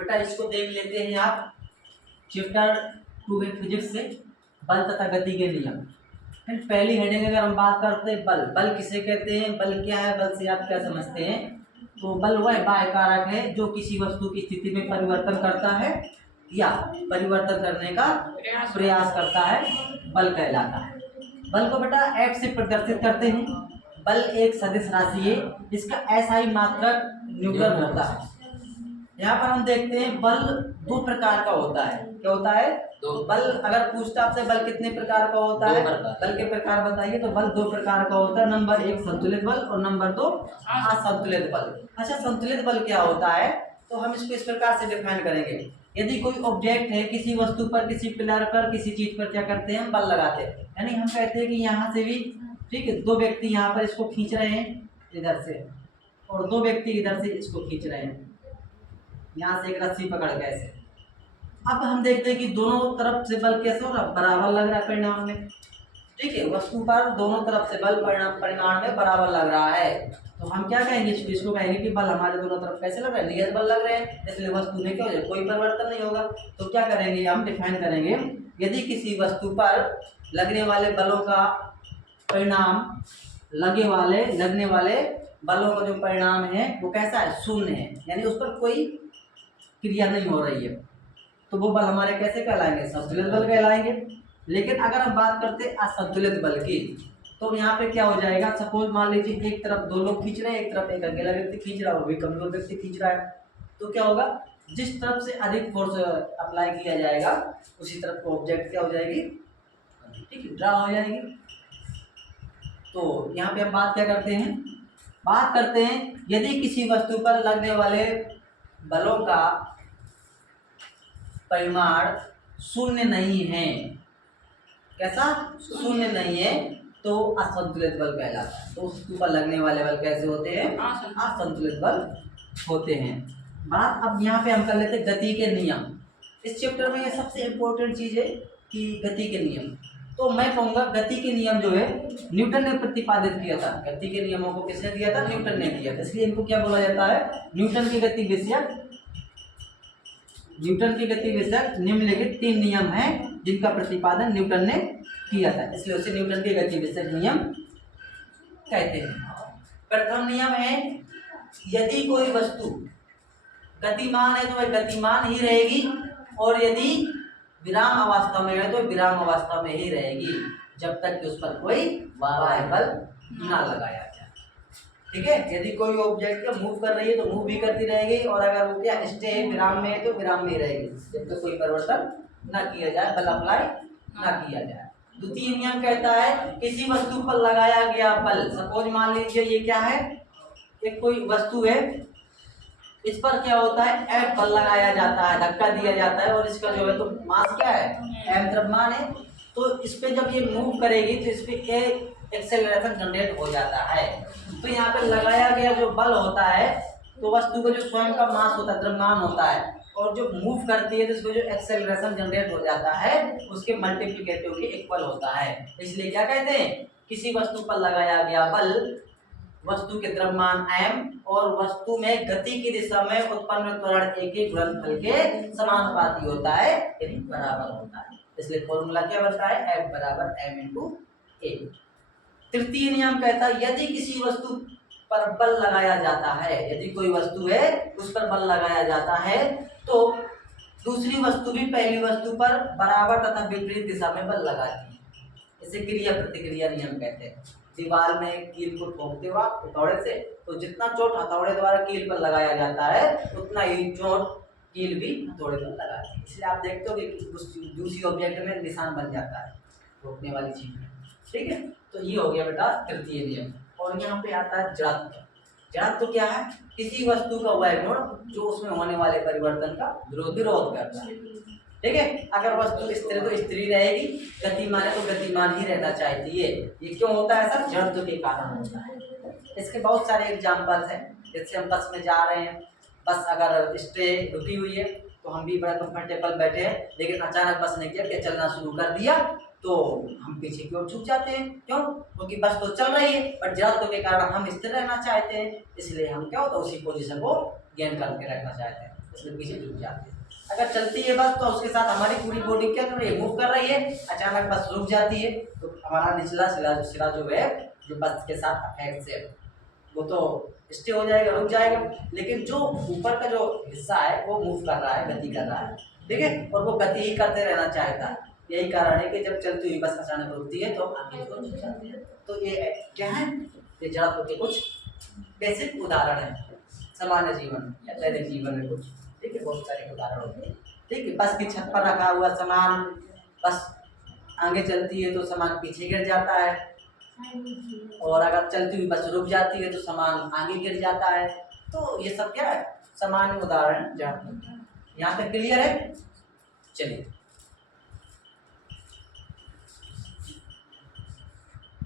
बेटा इसको देख लेते हैं आप, चैप्टर 2 है फिजिक्स से, बल तथा गति के नियम। फिर पहली हेडिंग अगर हम बात करते हैं बल, बल किसे कहते हैं, बल क्या है, बल से आप क्या समझते हैं। तो बल वह बाह्य कारक है जो किसी वस्तु की स्थिति में परिवर्तन करता है या परिवर्तन करने का प्रयास करता है, बल कहलाता है। बल को बेटा F से प्रदर्शित करते हैं। बल एक सदिश राशि है, इसका SI मात्रक न्यूटन होता है। यहाँ पर हम देखते हैं बल दो प्रकार का होता है। क्या होता है? दो। बल अगर पूछता आपसे बल कितने प्रकार का होता है, बल के प्रकार बताइए, तो बल दो प्रकार का होता है। नंबर 1 संतुलित बल और नंबर 2 असंतुलित बल। अच्छा, संतुलित बल क्या होता है, तो हम इसको इस प्रकार से डिफाइन करेंगे। यदि कोई ऑब्जेक्ट है, किसी वस्तु पर, किसी पिलर पर, किसी चीज पर क्या करते हैं, हम बल लगाते हैं। यानी हम कहते हैं कि यहाँ से भी, ठीक है, दो व्यक्ति यहाँ पर इसको खींच रहे हैं इधर से, और दो व्यक्ति इधर से इसको खींच रहे हैं, यहाँ से एक रस्सी पकड़ के ऐसे। अब हम देखते हैं कि दोनों तरफ से बल कैसे हो रहा है, बराबर लग रहा है परिणाम में। ठीक है, वस्तु पर दोनों तरफ से बल परिणाम में बराबर लग रहा है। तो हम क्या कहेंगे, इसको कहेंगे कि बल हमारे दोनों तरफ कैसे लग रहे हैं, नियत बल लग रहे हैं, इसलिए वस्तु में क्या हो जाए, कोई परिवर्तन नहीं होगा। तो क्या करेंगे, हम डिफाइन करेंगे, यदि किसी वस्तु पर लगने वाले बलों का परिणाम, लगने वाले बलों का जो परिणाम है वो कैसा है, शून्य है, यानी उस पर कोई क्रिया नहीं हो रही है, तो वो बल हमारे कैसे कहलाएंगे, संतुलित बल कहलाएंगे। लेकिन अगर हम बात करते हैं असंतुलित बल की, तो यहाँ पे क्या हो जाएगा, सपोज मान लीजिए एक तरफ दो लोग खींच रहे हैं, एक तरफ एक अकेला व्यक्ति खींच रहा है, वो भी कमजोर व्यक्ति खींच रहा है, तो क्या होगा, जिस तरफ से अधिक फोर्स अप्लाई किया जाएगा उसी तरफ को ऑब्जेक्ट क्या हो जाएगी, ठीक है, ड्रा हो जाएगी। तो यहाँ पे हम बात क्या करते हैं, यदि किसी वस्तु पर लगने वाले बलों का परिमाण शून्य नहीं है, कैसा, शून्य नहीं है, तो असंतुलित बल कहलाता है। तो उसके ऊपर लगने वाले बल कैसे होते हैं, असंतुलित बल होते हैं। बात अब यहाँ पे हम कर लेते हैं गति के नियम। इस चैप्टर में ये सबसे इम्पोर्टेंट चीज है कि गति के नियम। तो मैं कहूँगा गति के नियम जो है न्यूटन ने प्रतिपादित किया था। गति के नियमों को किसने दिया था, न्यूटन ने दिया था, इसलिए इनको क्या बोला जाता है, न्यूटन की गति विषयक निम्नलिखित 3 नियम हैं जिनका प्रतिपादन न्यूटन ने किया था, इसलिए उसे न्यूटन के गति विषयक नियम कहते हैं। प्रथम नियम है, यदि कोई वस्तु गतिमान है तो वह गतिमान ही रहेगी, और यदि विराम अवस्था में है तो विराम अवस्था में ही रहेगी, जब तक कि उस पर कोई बाह्य बल ना लगाया जाए। ठीक है, यदि कोई ऑब्जेक्ट का मूव कर रही है तो मूव भी करती रहेगी, और अगर वो क्या स्टे है, विराम में है तो विराम में ही रहेगी, जब तक कोई परिवर्तन ना किया जाए, बल अप्लाई ना किया जाए। द्वितीय नियम कहता है, किसी वस्तु पर लगाया गया बल, सपोज मान लीजिए ये क्या है, एक कोई वस्तु है, इस पर क्या होता है, F बल लगाया जाता है, धक्का दिया जाता है, और इसका जो है तो मास क्या है, m द्रव्यमान है। तो इस पे जब ये मूव करेगी तो इस पे एक्सेलरेशन जनरेट हो जाता है। तो यहाँ पे लगाया गया जो बल होता है, तो वस्तु का जो स्वयं का मास होता है, द्रव्यमान होता है, और जो मूव करती है तो इसमें जो एक्सेलरेशन जनरेट हो जाता है उसके मल्टीप्लिकेटिव के इक्वल होता है। इसलिए क्या कहते हैं, किसी वस्तु पर लगाया गया बल वस्तु के द्रव्यमान m और वस्तु में गति की दिशा में उत्पन्न त्वरण a के गुणनफल के समानुपाती होता है, यानी बराबर होता है। इसलिए फॉर्मूला क्या बनता है, F बराबर m × a। तृतीय नियम कहता है, यदि किसी वस्तु पर बल लगाया जाता है, यदि कोई वस्तु है उस पर बल लगाया जाता है, तो दूसरी वस्तु भी पहली वस्तु पर बराबर तथा विपरीत दिशा में बल लगाती है। इसे क्रिया प्रतिक्रिया नियम कहते हैं। दीवार में कील को ठोकते हुआ हथौड़े से, तो जितना चोट हथौड़े द्वारा कील पर लगाया जाता है उतना ही चोट कील भी हथौड़े पर लगाती है। इसलिए आप देखते हो कि दूसरी ऑब्जेक्ट में निशान बन जाता है रोकने वाली चीज में। ठीक है, तो ये हो गया बेटा तृतीय नियम। और यहाँ पे आता है जड़त्व। जड़त्व क्या है, किसी वस्तु का वह गुण जो उसमें होने वाले परिवर्तन का विरोध करता है। ठीक है, अगर वस्तु स्थिर तो स्थिर रहेगी, गतिमान है तो गतिमान ही रहना चाहती है। ये क्यों होता है, सर जड़त्व के कारण होता है। इसके बहुत सारे एग्जाम्पल्स हैं। जैसे हम बस में जा रहे हैं, बस अगर स्टे रुकी हुई है तो हम भी बड़ा कंफर्टेबल बैठे हैं, लेकिन अचानक बस ने क्या चलना शुरू कर दिया तो हम पीछे की ओर झुक जाते हैं। क्यों, क्योंकि बस तो चल रही है, बट जड़त्व के कारण हम स्थिर रहना चाहते हैं, इसलिए हम क्या होता है उसी पोजीशन को गेन करके रखना चाहते हैं। इसलिए पीछे झुक जाती है। अगर चलती है बस तो उसके साथ हमारी पूरी बॉडी क्या कर रही है, मूव कर रही है, अचानक बस रुक जाती है तो हमारा निचला सिरा जो है जो बस के साथ अफेक्ट से वो तो स्टे हो जाएगा, रुक जाएगा, लेकिन जो ऊपर का जो हिस्सा है वो मूव कर रहा है, गति कर रहा है, ठीक है, और वो गति ही करते रहना चाहता है। यही कारण है कि जब चलती हुई बस अचानक रुकती है तो आगे को झुक जाती है। तो ये क्या है, ये जड़त्व के कुछ बेसिक उदाहरण है सामान्य जीवन या दैनिक जीवन में कुछ, ठीक है, बहुत सारे उदाहरण होते हैं, ठीक है। बस की छत पर रखा हुआ सामान, बस आगे चलती है तो सामान पीछे गिर जाता है, और अगर चलती हुई बस रुक जाती है तो सामान आगे गिर जाता है। तो ये सब क्या है, सामान्य उदाहरण जहाँ, यहाँ तक क्लियर है। चलिए।